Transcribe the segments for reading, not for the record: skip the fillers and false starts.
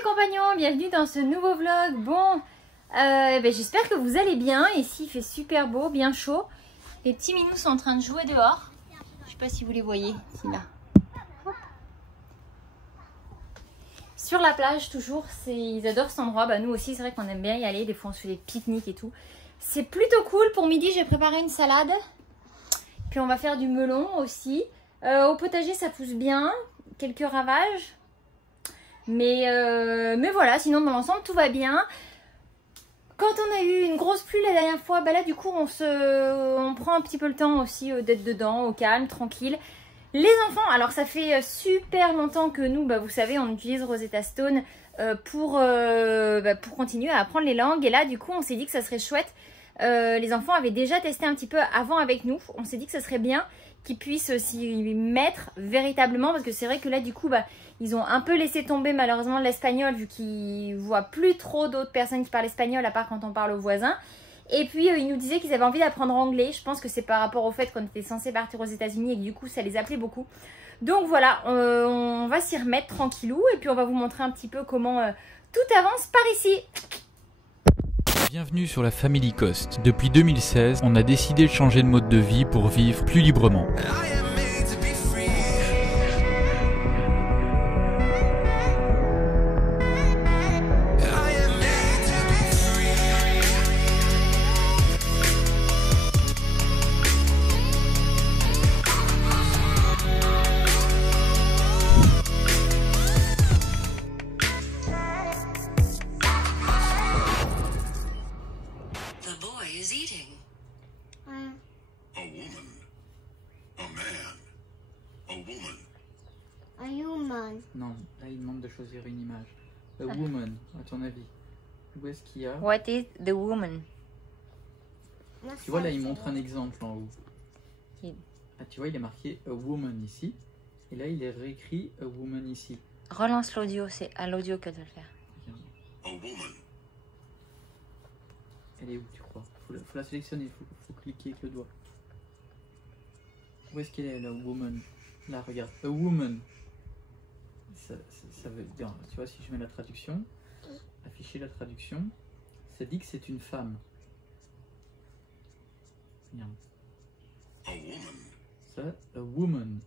les compagnons, bienvenue dans ce nouveau vlog. Bon, j'espère que vous allez bien. Ici il fait super beau, bien chaud. Les petits minous sont en train de jouer dehors. Je sais pas si vous les voyez, ici là. Hop. Sur la plage toujours, ils adorent cet endroit. Bah, nous aussi c'est vrai qu'on aime bien y aller. Des fois on se fait des pique-niques et tout. C'est plutôt cool. Pour midi j'ai préparé une salade. Puis on va faire du melon aussi. Au potager ça pousse bien. Quelques ravages. Mais voilà, sinon dans l'ensemble tout va bien. Quand on a eu une grosse pluie la dernière fois, bah là du coup on prend un petit peu le temps aussi d'être dedans, au calme, tranquille. Les enfants, alors ça fait super longtemps que nous, bah, vous savez, on utilise Rosetta Stone pour continuer à apprendre les langues. Et là du coup on s'est dit que ça serait chouette. Les enfants avaient déjà testé un petit peu avant avec nous. On s'est dit que ça serait bien qu'ils puissent s'y mettre véritablement. Parce que c'est vrai que là du coup, bah, ils ont un peu laissé tomber malheureusement l'espagnol. Vu qu'ils ne voient plus trop d'autres personnes qui parlent espagnol à part quand on parle aux voisins. Et puis ils nous disaient qu'ils avaient envie d'apprendre anglais. Je pense que c'est par rapport au fait qu'on était censé partir aux États-Unis et que du coup ça les appelait beaucoup. Donc voilà, on va s'y remettre tranquillou. Et puis on va vous montrer un petit peu comment tout avance par ici. Bienvenue sur la Family Coast. Depuis 2016, on a décidé de changer de mode de vie pour vivre plus librement. Non, là il demande de choisir une image. A woman, à ton avis. Où est-ce qu'il y a? What is the woman? Tu vois là il montre un exemple en haut. Ah, tu vois il est marqué a woman ici. Et là il est réécrit a woman ici. Relance l'audio, c'est à l'audio que tu dois le faire. A woman. Elle est où tu crois? Faut la sélectionner, faut cliquer avec le doigt. Où est-ce qu'elle est la woman? Là regarde, a woman. Ça veut dire, tu vois, si je mets la traduction, afficher la traduction, ça dit que c'est une femme. Regarde. A woman. Ça, a woman,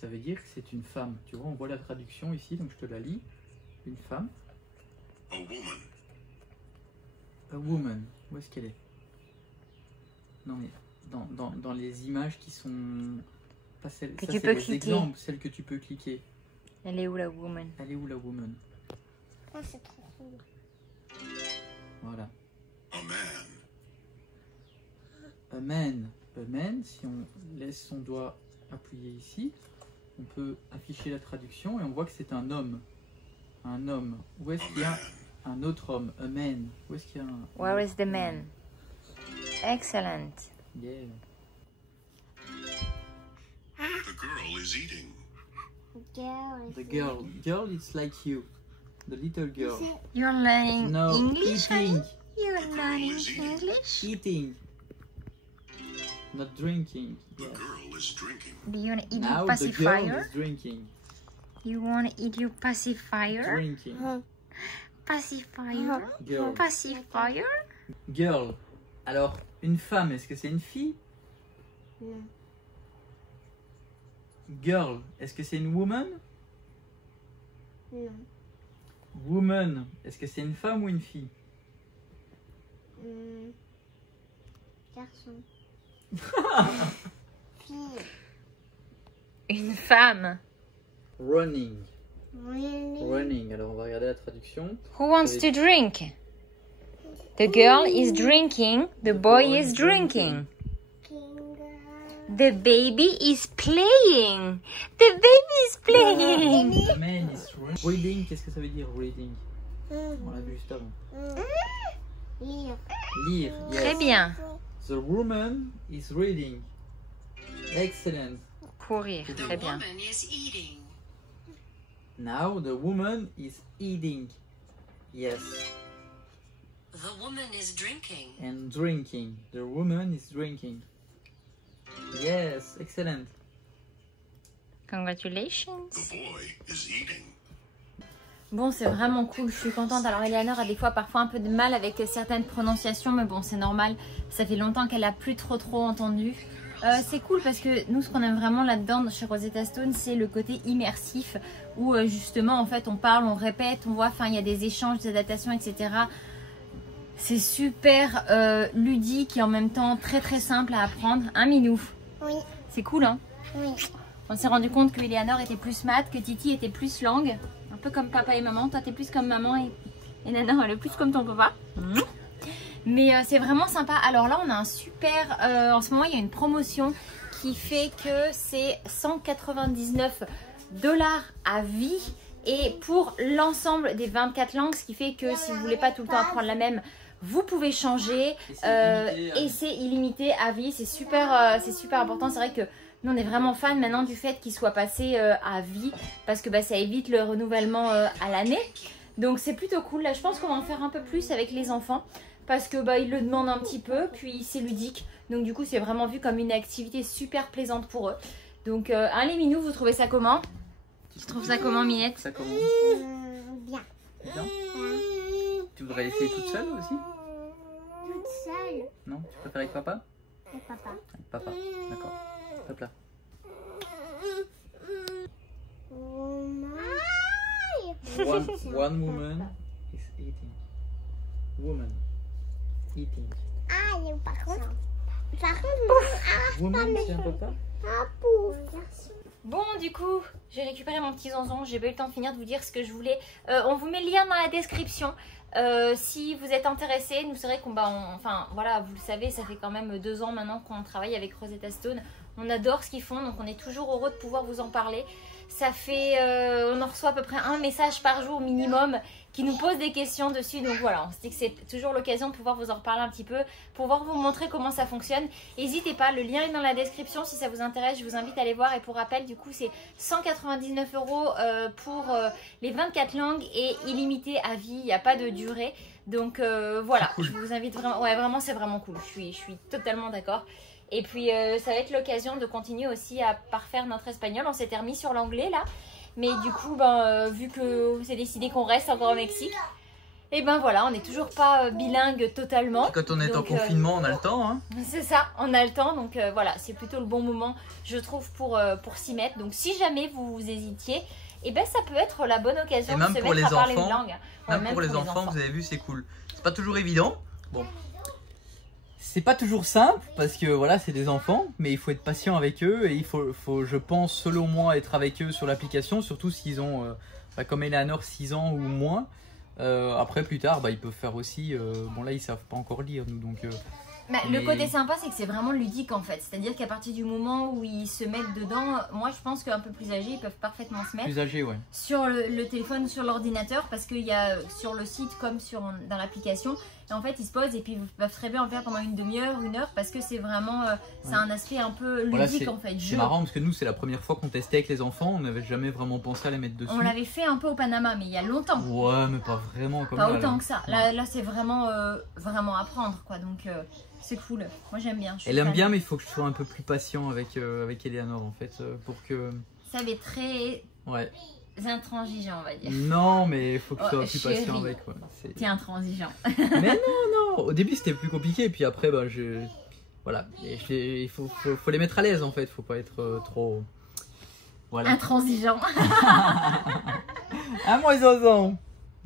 ça veut dire que c'est une femme. Tu vois, on voit la traduction ici, donc je te la lis. Une femme. A woman. A woman, où est-ce qu'elle est? Non mais, dans les images qui sont... Pas celles, que ça, tu peux les cliquer. Exemples, celles que tu peux cliquer. Elle est où la woman? Elle est où la woman? Oh, c'est trop cool. Voilà. A man. A man. A man, si on laisse son doigt appuyé ici, on peut afficher la traduction et on voit que c'est un homme. Un homme. Où est-ce qu'il y a un autre homme? A man. Où est-ce qu'il y a un... Where is the man? Excellent. Yeah. The girl is eating. The girl. Girl, it's like you. The little girl. You're learning No, English, eating. honey? You're learning English? Eating. Not drinking. The Yes. girl is drinking. Do you want to eat Now your the girl pacifier? is drinking. You want to eat your pacifier? Drinking. Pacifier? Girl. Pacifier? Girl. Alors, une femme, est-ce que c'est une fille? Non. Girl, est-ce que c'est une woman? Non. Woman, est-ce que c'est une femme ou une fille? Garçon. Fille. Une femme. Running. Really? Running. Alors, on va regarder la traduction. Who wants to drink? The girl is drinking. The boy is drinking. The baby is playing. The baby is playing. The man is reading. Qu'est-ce que ça veut dire, reading? On l'a vu juste avant. Lire. Lire. Yes. Très bien. The woman is reading. Excellent. Courir, très bien. woman is eating. Now the woman is eating. Yes. The woman is drinking. And drinking. The woman is drinking. Yes, excellent. Congratulations. The boy is eating. Bon, c'est vraiment cool, je suis contente. Alors Eleanor a des fois parfois un peu de mal avec certaines prononciations, mais bon, c'est normal. Ça fait longtemps qu'elle a plus trop entendu. C'est cool parce que nous, ce qu'on aime vraiment là-dedans chez Rosetta Stone, c'est le côté immersif où justement, en fait, on parle, on répète, on voit, enfin, il y a des échanges, des adaptations, etc. C'est super ludique et en même temps très simple à apprendre. Hein, Minou? Oui. C'est cool, hein? Oui. On s'est rendu compte que Eleanor était plus maths, que Titi était plus langue. Un peu comme papa et maman. Toi, t'es plus comme maman et Nana, elle est plus comme ton papa. Mais c'est vraiment sympa. Alors là, on a un super... en ce moment, il y a une promotion qui fait que c'est 199 $ à vie. Et pour l'ensemble des 24 langues, ce qui fait que si vous voulez pas tout le temps apprendre la même, vous pouvez changer. Et c'est illimité à vie. C'est super important. C'est vrai que nous, on est vraiment fans maintenant du fait qu'il soit passé à vie. Parce que ça évite le renouvellement à l'année. Donc c'est plutôt cool. Là, je pense qu'on va en faire un peu plus avec les enfants. Parce que ils le demandent un petit peu. Puis c'est ludique. Donc du coup, c'est vraiment vu comme une activité super plaisante pour eux. Donc, allez Minou, vous trouvez ça comment? Tu trouves ça comment, Minette? Ça comment? Bien. Bien. Tu voudrais essayer toute seule aussi? Toute seule. Non? Tu préfères avec papa? Et papa. Avec papa, d'accord. Hop là. One woman is eating. Woman eating. Ah, par contre, Woman, c'est un papa? Bon, du coup, j'ai récupéré mon petit zonzon. J'ai pas eu le temps de finir de vous dire ce que je voulais. On vous met le lien dans la description. Si vous êtes intéressés, nous c'est vrai qu'on enfin voilà, vous le savez, ça fait quand même 2 ans maintenant qu'on travaille avec Rosetta Stone. On adore ce qu'ils font, donc on est toujours heureux de pouvoir vous en parler. Ça fait, on en reçoit à peu près un message par jour minimum qui nous pose des questions dessus. Donc voilà, on se dit que c'est toujours l'occasion de pouvoir vous en reparler un petit peu, pouvoir vous montrer comment ça fonctionne. N'hésitez pas, le lien est dans la description si ça vous intéresse. Je vous invite à aller voir. Et pour rappel, du coup, c'est 199 € pour les 24 langues et illimité à vie. Il n'y a pas de durée. Donc voilà, cool. Je vous invite vraiment. Ouais, vraiment, c'est vraiment cool. Je suis totalement d'accord. Et puis ça va être l'occasion de continuer aussi à parfaire notre espagnol. On s'était remis sur l'anglais là. Mais du coup, vu que c'est décidé qu'on reste encore au Mexique, et voilà, on n'est toujours pas bilingue totalement. Quand on est en confinement, on a le temps. Hein. C'est ça, on a le temps. Donc voilà, c'est plutôt le bon moment, je trouve, pour s'y mettre. Donc si jamais vous hésitiez, ça peut être la bonne occasion de se mettre à parler une langue. Même pour les enfants, vous avez vu, c'est cool. C'est pas toujours évident. Bon. C'est pas toujours simple parce que voilà, c'est des enfants, mais il faut être patient avec eux et il faut, je pense, selon moi, être avec eux sur l'application, surtout s'ils ont, comme Eleanor, 6 ans ou moins. Après, plus tard, ils peuvent faire aussi. Bon, là, ils savent pas encore lire, nous, donc. Le côté sympa, c'est que c'est vraiment ludique en fait. C'est-à-dire qu'à partir du moment où ils se mettent dedans, moi je pense qu'un peu plus âgés, ils peuvent parfaitement se mettre plus âgés, ouais. sur le téléphone ou sur l'ordinateur parce qu'il y a sur le site comme dans l'application. Et en fait, ils se posent et puis ils peuvent très bien en faire pendant une demi-heure, 1 heure parce que c'est vraiment, c'est un aspect un peu ludique en fait. C'est marrant parce que nous, c'est la première fois qu'on testait avec les enfants. On n'avait jamais vraiment pensé à les mettre dessus. On l'avait fait un peu au Panama, mais il y a longtemps. Ouais, mais pas vraiment comme pas là. Autant que ça. Là c'est vraiment, vraiment à prendre quoi. Donc c'est cool. Moi j'aime bien. Elle aime bien, mais il faut que je sois un peu plus patient avec Eleanor en fait pour que. Ça va être très. Ouais. Intransigeant, on va dire. Non, mais il faut que je sois plus chérie. patient avec. T'es intransigeant. Mais non. Au début, c'était plus compliqué. Puis après, voilà. Il faut les mettre à l'aise, en fait. Faut pas être trop... Voilà. Intransigeant. Ah, moi, Zonzon.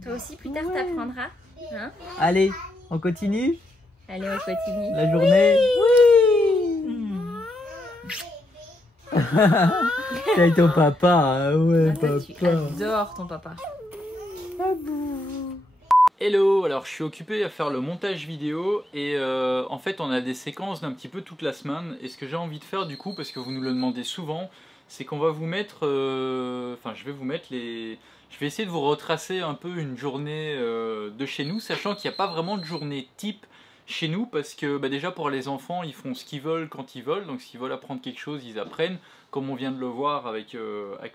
Toi aussi, plus tard, t'apprendras. Hein? Allez, on continue. Allez, on continue. La journée. Oui. T'es avec ton papa, hein, ouais, Toi, papa. tu adores ton papa. Hello, alors je suis occupé à faire le montage vidéo et en fait on a des séquences d'un petit peu toute la semaine et ce que j'ai envie de faire du coup, parce que vous nous le demandez souvent, c'est qu'on va vous mettre, je vais vous mettre je vais essayer de vous retracer un peu une journée de chez nous, sachant qu'il n'y a pas vraiment de journée type chez nous parce que déjà pour les enfants ils font ce qu'ils veulent quand ils veulent, donc s'ils veulent apprendre quelque chose ils apprennent, comme on vient de le voir avec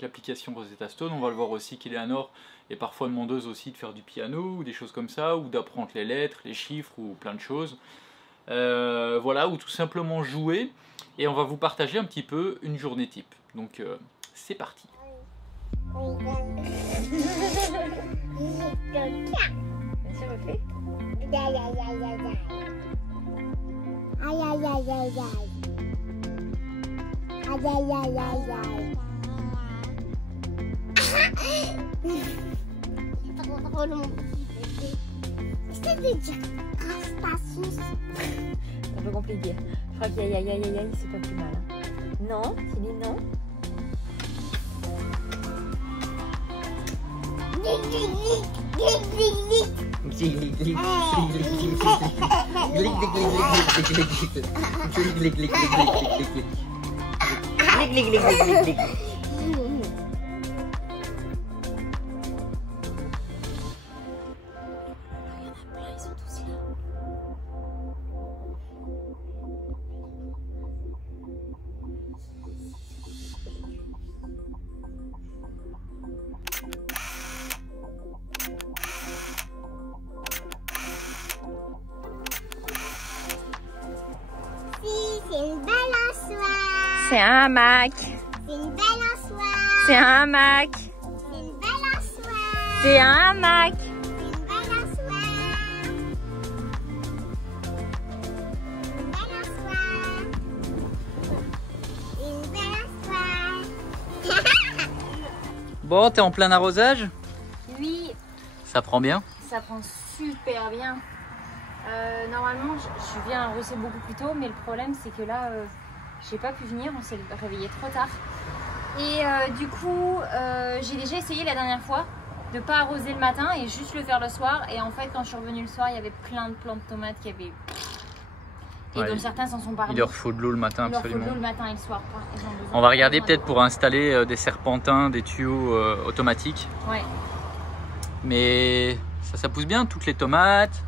l'application Rosetta Stone. On va le voir aussi qu'Eleanor est parfois demandeuse aussi de faire du piano ou des choses comme ça, ou d'apprendre les lettres, les chiffres ou plein de choses, voilà, ou tout simplement jouer, et on va vous partager un petit peu une journée type, donc c'est parti. Vas-y, refais. Aïe, aïe, aïe, aïe, aïe. Aïe, aïe, aïe, aïe, aïe. Aïe, aïe, aïe, aïe, aïe. C'est trop drôle, mon petit bébé. Essaie de dire Astasus. C'est un peu compliqué. Je crois qu'aïe, aïe, aïe, aïe, aïe, c'est pas plus mal. Hein. Non, tu dis non. C'est une balançoire. C'est un hamac. C'est une balançoire. C'est un hamac. C'est une balançoire. C'est un hamac. C'est une balançoire. Une balançoire. Une balançoire. Bon, t'es en plein arrosage? Oui, Ça prend bien? ça prend super bien. Normalement, je viens arroser beaucoup plus tôt, mais le problème c'est que là, j'ai pas pu venir, on s'est réveillé trop tard. Et du coup, j'ai déjà essayé la dernière fois de pas arroser le matin et juste le faire le soir. Et en fait, quand je suis revenue le soir, il y avait plein de plants de tomates qui avaient... Et Ouais, dont certains s'en sont pas Il leur faut de l'eau le matin, Il leur faut de absolument. l'eau le matin et le soir. Ils ont besoin On va regarder de- peut-être pour installer des serpentins, des tuyaux automatiques. Ouais. Mais ça pousse bien, toutes les tomates.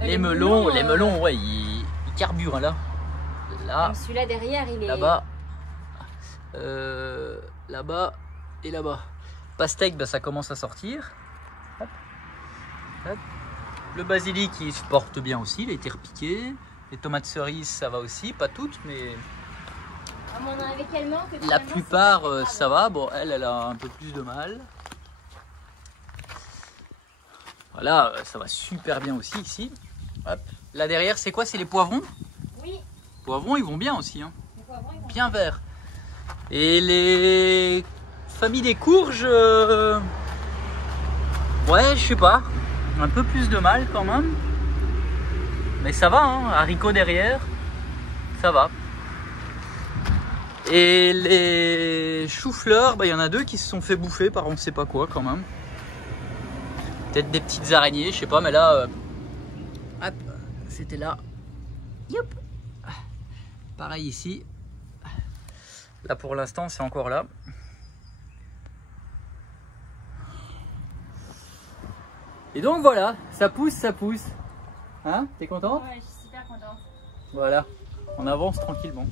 Les melons, ouais, ils carburent hein, là. Là, Comme celui-là derrière, il est... là-bas, là-bas et là-bas. Pastèque, ben, ça commence à sortir. Hop. Hop. Le basilic, il se porte bien aussi, il a été repiqué. Les tomates cerises, ça va aussi, pas toutes, mais À mon avis, qu'elle manque, la finalement, plupart, c'est pas grave. ça va. Bon, elle a un peu plus de mal. Voilà, ça va super bien aussi ici. Hop. Là derrière, c'est quoi? C'est les poivrons? Oui, Les poivrons, ils vont bien aussi, hein. les poivrons, ils vont Bien verts. Et les familles des courges, ouais, je sais pas, un peu plus de mal quand même. Mais ça va, hein. Haricots derrière, ça va. Et les choux-fleurs, bah, y en a deux qui se sont fait bouffer par on sait pas quoi quand même. Peut-être des petites araignées, je sais pas, mais là, hop, c'était là. Youp. Pareil ici. Là pour l'instant, c'est encore là. Et donc voilà, ça pousse, ça pousse. Hein? T'es content? Ouais, je suis super contente. Voilà, on avance tranquillement.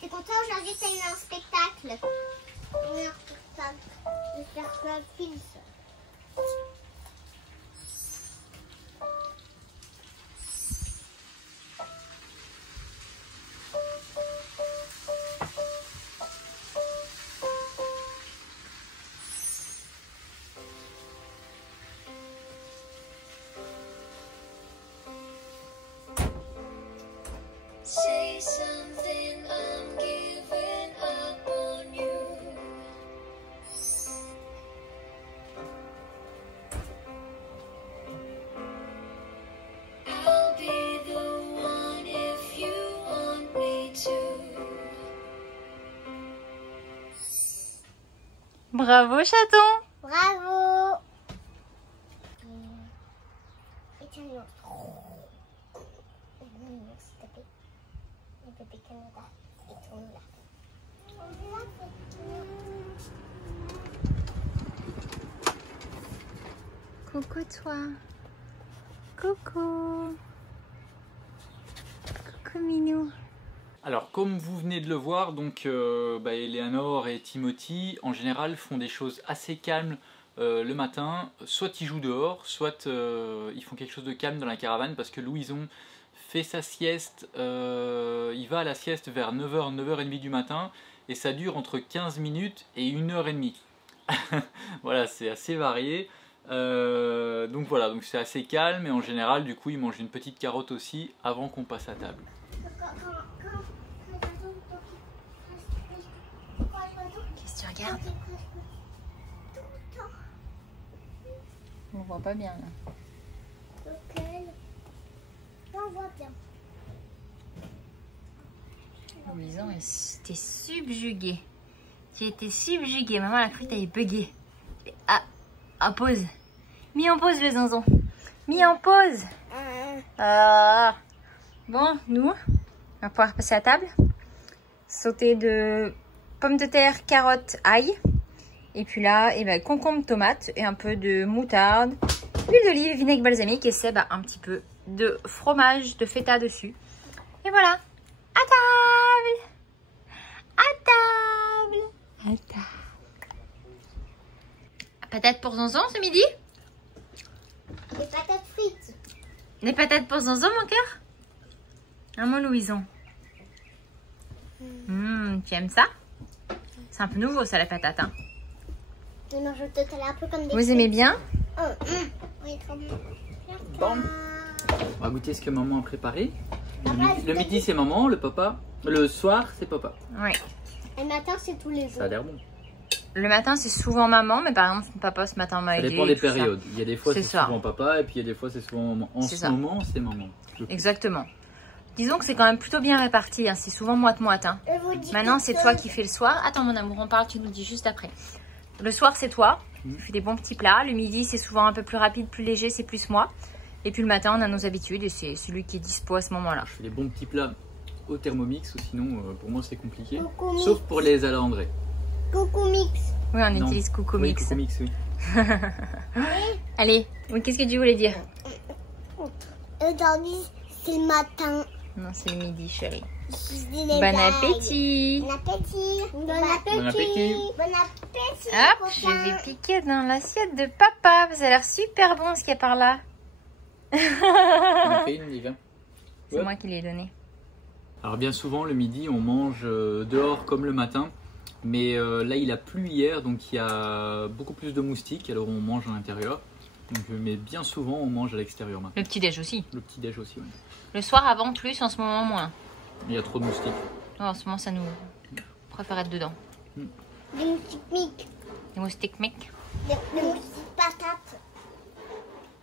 T'es content aujourd'hui, t'as eu un spectacle? Oui, un spectacle. De faire plein de films. Say something, I'm giving up on you. I'll be the one if you want me to. Bravo, chaton! Bravo! Et tiens, non. S'il te plaît. Le bébé Canada. Et tourne là. Coucou toi. Coucou. Coucou Minou. Alors comme vous venez de le voir, donc Eleanor et Timothy en général font des choses assez calmes le matin, soit ils jouent dehors, soit ils font quelque chose de calme dans la caravane parce que Louison fait sa sieste, il va à la sieste vers 9h, 9h30 du matin et ça dure entre 15 minutes et 1h30. Voilà, c'est assez varié. Donc voilà, donc c'est assez calme et en général du coup il mange une petite carotte aussi avant qu'on passe à table. Qu'est-ce que tu regardes? On voit pas bien là. Lequel? On voit bien. Louison, t'es subjuguée. Tu étais subjuguée. Maman elle a cru que t'avais bugué. Ah, en pause. Mis en pause le zonzon. Mis en pause. Ah. Bon, nous, on va pouvoir passer à table. Sauter de pommes de terre, carottes, ail. Et puis là, eh ben, concombre, tomate et un peu de moutarde, huile d'olive, vinaigre balsamique et Seb a un petit peu de fromage de feta dessus. Et voilà. À table. À table. À table. Patates pour Zonzon ce midi? Des patates frites. Des patates pour Zonzon, mon cœur? Ah, mon Louison. Tu aimes ça? C'est un peu nouveau ça, la patate. Hein. Non, je te un peu comme des... Vous aimez bien? Oui, trop bon. Bon. On va goûter ce que maman a préparé. Le midi c'est maman, le papa. Le soir c'est papa. Oui. Et le matin, c'est tous les Ça jours. a l'air bon. Le matin c'est souvent maman, mais par exemple papa ce matin m'a Ça aidé. dépend des et tout ça. périodes. Il y a des fois C'est c'est ça. souvent papa et puis il y a des fois c'est souvent maman. En C'est ce ça. moment c'est maman. Exactement. Disons que c'est quand même plutôt bien réparti. Hein. C'est souvent moite-moite. Hein. Je vous dis Maintenant que c'est toi qui fais le soir. Attends mon amour, on parle, tu nous dis juste après. Le soir c'est toi. Tu fais des bons petits plats. Le midi c'est souvent un peu plus rapide, plus léger, c'est plus moi. Et puis le matin on a nos habitudes et c'est celui qui est dispo à ce moment-là. Je fais des bons petits plats au Thermomix ou sinon pour moi c'est compliqué. Coucou mix. Sauf pour les alandrés. Coucou mix. Oui, on Non. utilise Coucou Oui, Mix. Coucou Mix, oui. Allez, oui, qu'est-ce que tu voulais dire? Aujourd'hui, c'est le matin. Non, c'est le midi, chérie. Je dis les Bon blagues. appétit! Bon appétit. Bon appétit. Bon appétit. Bon appétit. Hop, je vais piquer dans l'assiette de papa. Ça a l'air super bon ce qu'il y a par là. On a fait une, Olivia. C'est Ouais. moi qui l'ai donné. Alors bien souvent le midi on mange dehors comme le matin. Mais là il a plu hier donc il y a beaucoup plus de moustiques. Alors on mange à l'intérieur. Donc, mais bien souvent on mange à l'extérieur maintenant. Le petit déj aussi. Le petit déj aussi, oui. Le soir avant plus, en ce moment moins. Il y a trop de moustiques. Oh, en ce moment ça nous on préfère être dedans. Des moustiques mic. Les moustiques mec. Des moustiques patates.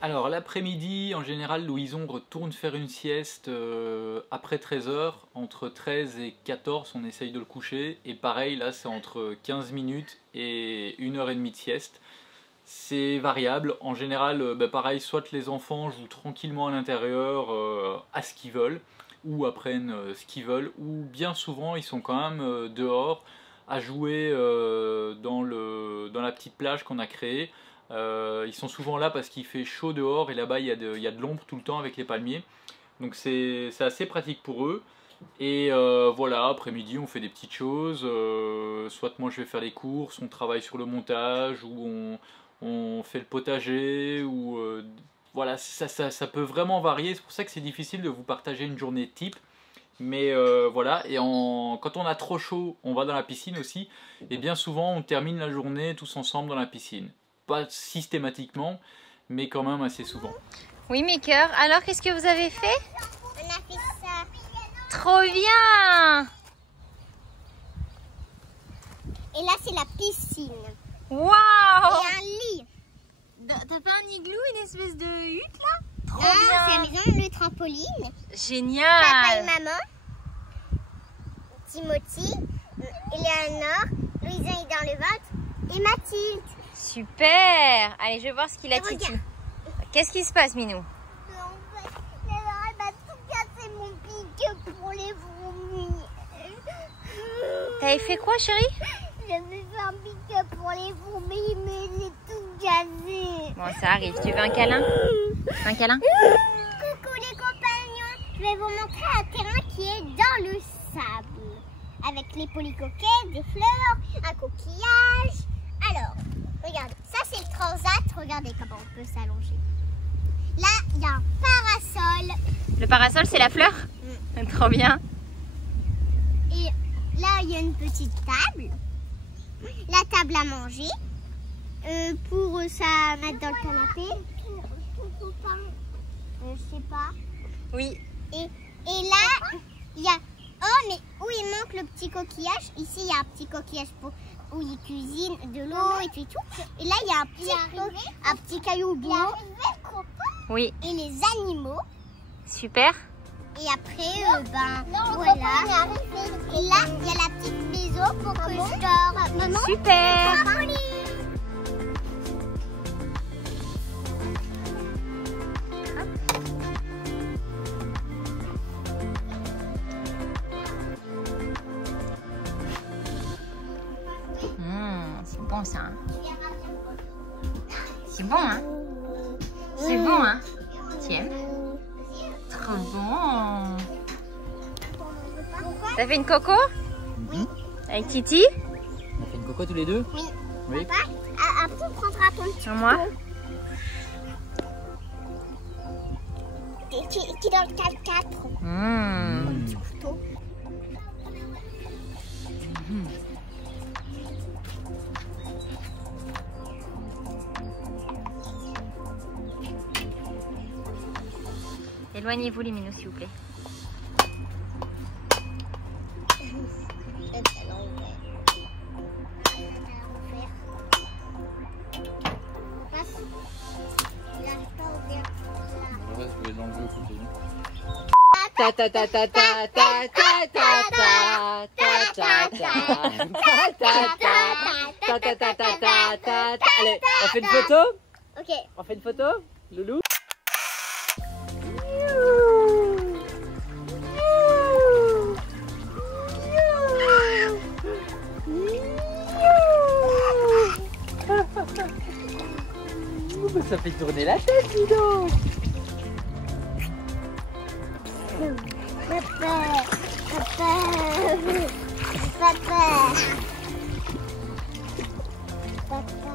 Alors l'après-midi, en général, Louison retourne faire une sieste après 13h. Entre 13 et 14, on essaye de le coucher. Et pareil, là, c'est entre 15 minutes et 1h30 de sieste. C'est variable. En général, pareil, soit les enfants jouent tranquillement à l'intérieur à ce qu'ils veulent, ou apprennent ce qu'ils veulent, ou bien souvent, ils sont quand même dehors à jouer dans la petite plage qu'on a créée. Ils sont souvent là parce qu'il fait chaud dehors et là-bas il y a de l'ombre tout le temps avec les palmiers. Donc c'est assez pratique pour eux. Et voilà, après-midi on fait des petites choses. Soit moi je vais faire les courses, on travaille sur le montage, ou on fait le potager, ou voilà, ça peut vraiment varier. C'est pour ça que c'est difficile de vous partager une journée type. Mais voilà, et quand on a trop chaud, on va dans la piscine aussi. Et bien souvent on termine la journée tous ensemble dans la piscine. Pas systématiquement, mais quand même assez souvent. Oui mes cœurs, alors qu'est-ce que vous avez fait? On a fait ça. Trop bien! Et là, c'est la piscine. Waouh! Et un lit. T'as fait un igloo, une espèce de hutte là? Trop Là, c'est la bien! maison, le trampoline. Papa et Génial! maman. Timothy. Eleanor. Louisa est dans le ventre. Et Mathilde. Super! Allez, je vais voir ce qu'il a Et regarde. titu. Qu'est-ce qui se passe, Minou? Elle m'a tout cassé mon pic pour les vomis. T'avais fait quoi, chérie? J'avais fait un pic pour les vomis, mais j'ai tout cassé. Bon, ça arrive. Tu veux un câlin? Un câlin? Coucou les compagnons, je vais vous montrer un terrain qui est dans le sable. Avec les polycoquettes, des fleurs, un coquillage. Alors, on Regardez, ça c'est le transat. Regardez comment on peut s'allonger. Là, il y a un parasol. Le parasol, c'est la fleur? Trop bien. Et là, il y a une petite table. La table à manger. Pour ça mettre dans le canapé. Je sais pas. Oui. Et là, il y a... Oh, mais où il manque le petit coquillage? Ici, il y a un petit coquillage où il cuisine de l'eau et tout. Et là, il y a un petit caillou bleu. Oui. Et les animaux. Super. Et après, voilà. Et là, il y a la petite maison pour que je dors. Maman, Super. C'est bon ça. Hein. C'est bon, hein? C'est bon, hein? Tiens. Trop bon. T'as fait une coco? Avec Titi? On a fait une coco tous les deux? Oui. Oui. Papa, après on prendra ton petit Sur moi? qui est dans le 4x4. Petit couteau. Éloignez-vous les minous, s'il vous plaît. Je vais l'enlever au couteau. Ta ta ta ta ta ta ta ta ta ta ta ta. Allez, on fait une photo? Ok. On fait une photo? Loulou? Ça fait tourner la tête, dis donc.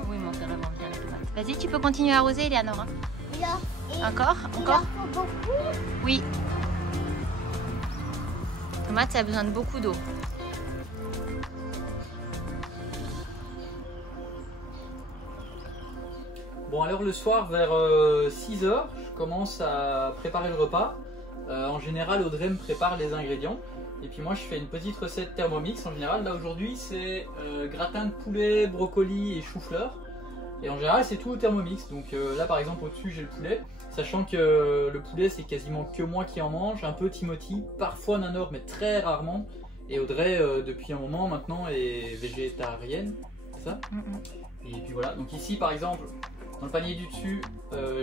Oui, mon frère, bien les tomates. Vas-y, tu peux continuer à arroser, Eleanor. Encore? Encore? Oui. Tomate, ça a besoin de beaucoup d'eau. Bon, alors le soir vers 6 h, je commence à préparer le repas. En général, Audrey me prépare les ingrédients. Et puis moi, je fais une petite recette Thermomix. En général, là aujourd'hui, c'est gratin de poulet, brocoli et chou-fleur. Et en général, c'est tout au Thermomix. Donc là, par exemple, au-dessus, j'ai le poulet. Sachant que le poulet, c'est quasiment que moi qui en mange. Un peu Timothy, parfois Nanor, mais très rarement. Et Audrey, depuis un moment maintenant, est végétarienne. C'est ça? Et puis voilà. Donc ici, par exemple, dans le panier du dessus,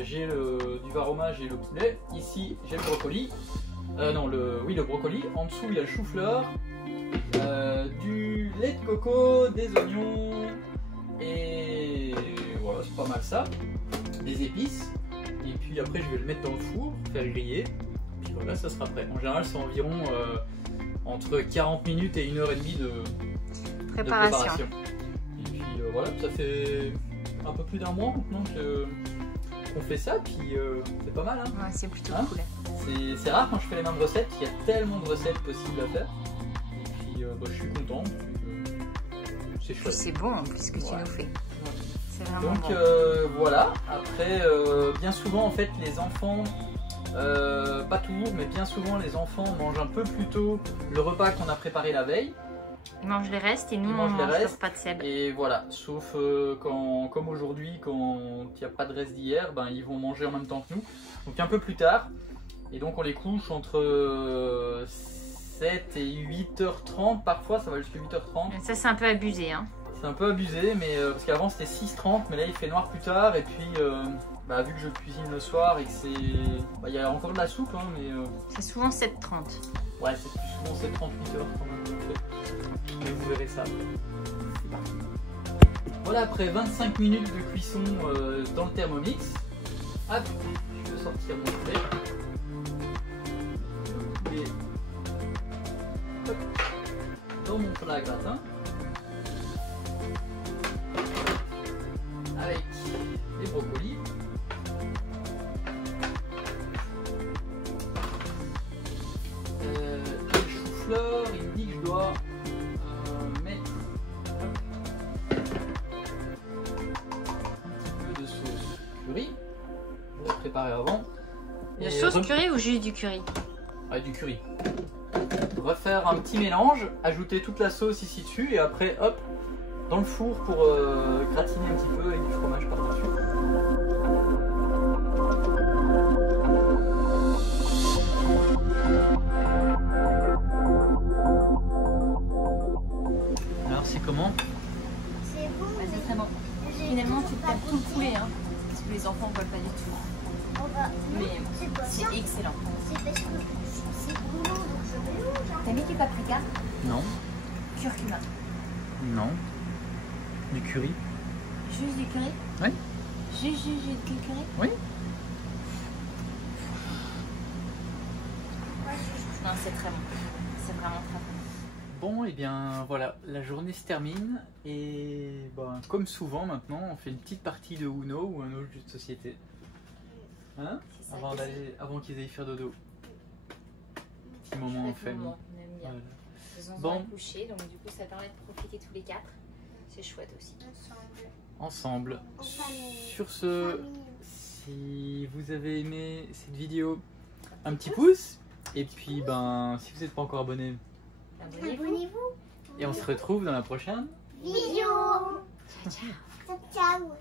j'ai du varoma, j'ai le poulet. Ici, j'ai le brocoli. Le brocoli. En dessous, il y a le chou-fleur, du lait de coco, des oignons. Et voilà, c'est pas mal ça. Des épices. Et puis après, je vais le mettre dans le four, faire griller. Puis voilà, ça sera prêt. En général, c'est environ entre 40 minutes et 1h30 de préparation. Et puis voilà, ça fait un peu plus d'un mois maintenant qu'on fait ça. Puis c'est pas mal. Hein, ouais, c'est plutôt cool. C'est rare quand je fais les mêmes recettes. Il y a tellement de recettes possibles à faire. Et puis je suis content. C'est chouette. C'est bon en plus ce que tu nous fais. Donc bon. Voilà, après bien souvent en fait les enfants, pas toujours mais bien souvent les enfants mangent un peu plus tôt le repas qu'on a préparé la veille. Ils mangent les restes et nous on mange le repas de Seb. Et voilà, sauf comme aujourd'hui quand il n'y a pas de reste d'hier, ben, ils vont manger en même temps que nous. Donc un peu plus tard. Et donc on les couche entre 7 et 8h30, parfois ça va jusqu'à 8h30. Ça c'est un peu abusé hein. C'est un peu abusé, mais parce qu'avant c'était 6h30, mais là il fait noir plus tard. Et puis, vu que je cuisine le soir et que c'est. Il y a encore de la soupe, hein, mais. C'est souvent 7h30. Ouais, c'est plus souvent 7h30, 8h quand même. Mais vous verrez ça. Voilà, après 25 minutes de cuisson dans le Thermomix, hop, je vais sortir mon poulet. Et hop, dans mon plat à gratin. déjà préparé avant. De Et sauce curry ou juste du curry? Ouais, du curry. Refaire un petit mélange, ajouter toute la sauce ici dessus et après hop dans le four pour gratiner un petit peu avec du fromage par-dessus. Alors c'est comment? C'est bon. Ouais, c'est très bon. Finalement, tu tapes tout le poulet, hein, parce que les enfants ne veulent pas du tout. On va... Mais c'est pas ça. c'est excellent. C'est parce que c'est bouillon, donc je mélange. T'as mis du paprika? Non, Curcuma. non. Du curry? Juste du curry? Oui. Juste du curry? Oui. Non, c'est très bon. C'est vraiment très bon. Bon, et bien voilà, la journée se termine et ben, comme souvent maintenant, on fait une petite partie de Uno ou un autre jeu de société. Hein? C'est ça Avant qu'ils aillent faire dodo. Petit moment en famille. On aime bien. Voilà. Ils ont Bon. bon. Couché, donc du coup ça permet de profiter tous les quatre. C'est chouette aussi. Ensemble. En famille. Sur ce, Famille. si vous avez aimé cette vidéo, un petit pouce. Et puis, ben, si vous n'êtes pas encore abonné, Abonnez-vous. et on se retrouve dans la prochaine. Vidéo. Ciao, ciao. Ciao, ciao.